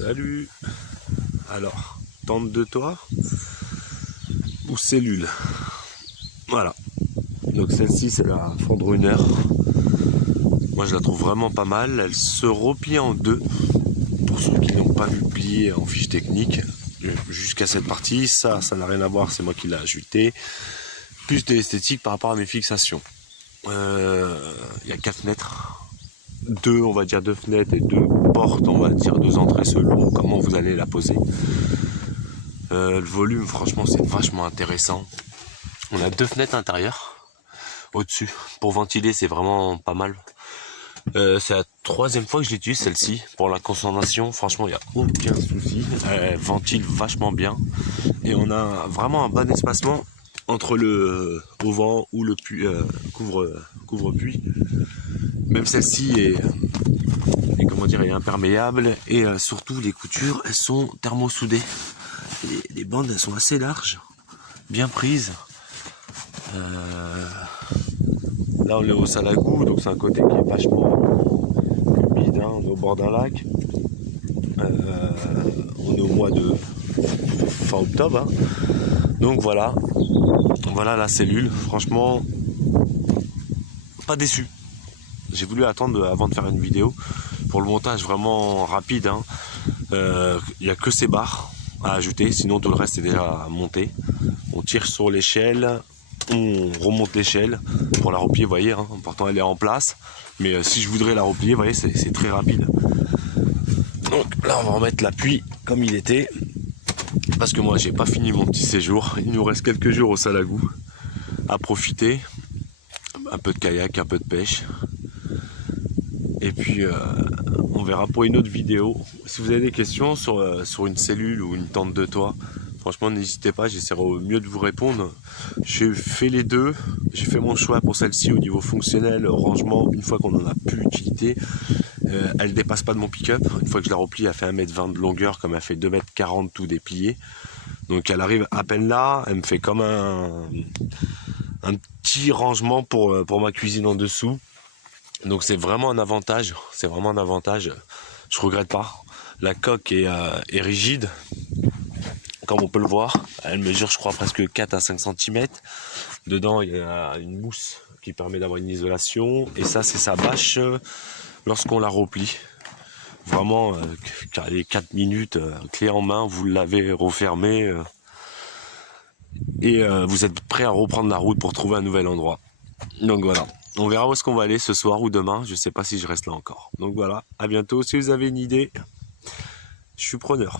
Salut. Alors, tente de toit ou cellule? Voilà. Donc celle-ci, c'est la Fendrunner. Moi, je la trouve vraiment pas mal. Elle se replie en deux. Pour ceux qui n'ont pas vu plier en fiche technique, jusqu'à cette partie, ça n'a rien à voir. C'est moi qui l'ai ajouté. Plus de l'esthétique par rapport à mes fixations. Il y a 4 fenêtres. On va dire 2 fenêtres et 2 portes, on va dire 2 entrées selon comment vous allez la poser. Le volume, franchement, c'est vachement intéressant. On a 2 fenêtres intérieures au-dessus. Pour ventiler, c'est vraiment pas mal. C'est la 3e fois que je l'utilise, celle-ci. Pour la condensation, franchement, il n'y a aucun souci. Elle ventile vachement bien. Et on a vraiment un bon espacement entre le auvent ou le couvre-puits. Même celle-ci est imperméable, et surtout les coutures, elles sont thermosoudées. Les bandes, elles sont assez larges, bien prises. Là on est au Salagou, donc c'est un côté qui est vachement humide, hein. On est au bord d'un lac. On est au mois de fin octobre, hein. Donc voilà la cellule. Franchement, pas déçu. J'ai voulu attendre avant de faire une vidéo pour le montage vraiment rapide, hein. Il n'y a que ces barres à ajouter, sinon tout le reste est déjà monté. On tire sur l'échelle, on remonte l'échelle pour la replier, vous voyez, hein. Pourtant elle est en place, mais si je voudrais la replier, vous voyez, c'est très rapide. Donc là on va remettre l'appui comme il était, parce que moi j'ai pas fini mon petit séjour. Il nous reste quelques jours au Salagou à profiter, un peu de kayak, un peu de pêche. Et puis on verra pour une autre vidéo. Si vous avez des questions sur une cellule ou une tente de toit, franchement n'hésitez pas, j'essaierai au mieux de vous répondre. J'ai fait les deux, j'ai fait mon choix pour celle-ci au niveau fonctionnel, rangement. Une fois qu'on en a plus utilité, elle dépasse pas de mon pick-up. Une fois que je la replie, elle fait 1,20 m de longueur, comme elle fait 2,40 m tout déplié. Donc elle arrive à peine là, elle me fait comme un petit rangement pour ma cuisine en dessous. Donc c'est vraiment un avantage, je regrette pas. La coque est rigide, comme on peut le voir. Elle mesure, je crois, presque 4 à 5 cm. Dedans, il y a une mousse qui permet d'avoir une isolation. Et ça, c'est sa bâche lorsqu'on la replie. Vraiment, les 4 minutes, clé en main, vous l'avez refermé. Et vous êtes prêt à reprendre la route pour trouver un nouvel endroit. Donc voilà. On verra où est-ce qu'on va aller ce soir ou demain. Je sais pas si je reste là encore. Donc voilà, à bientôt. Si vous avez une idée, je suis preneur.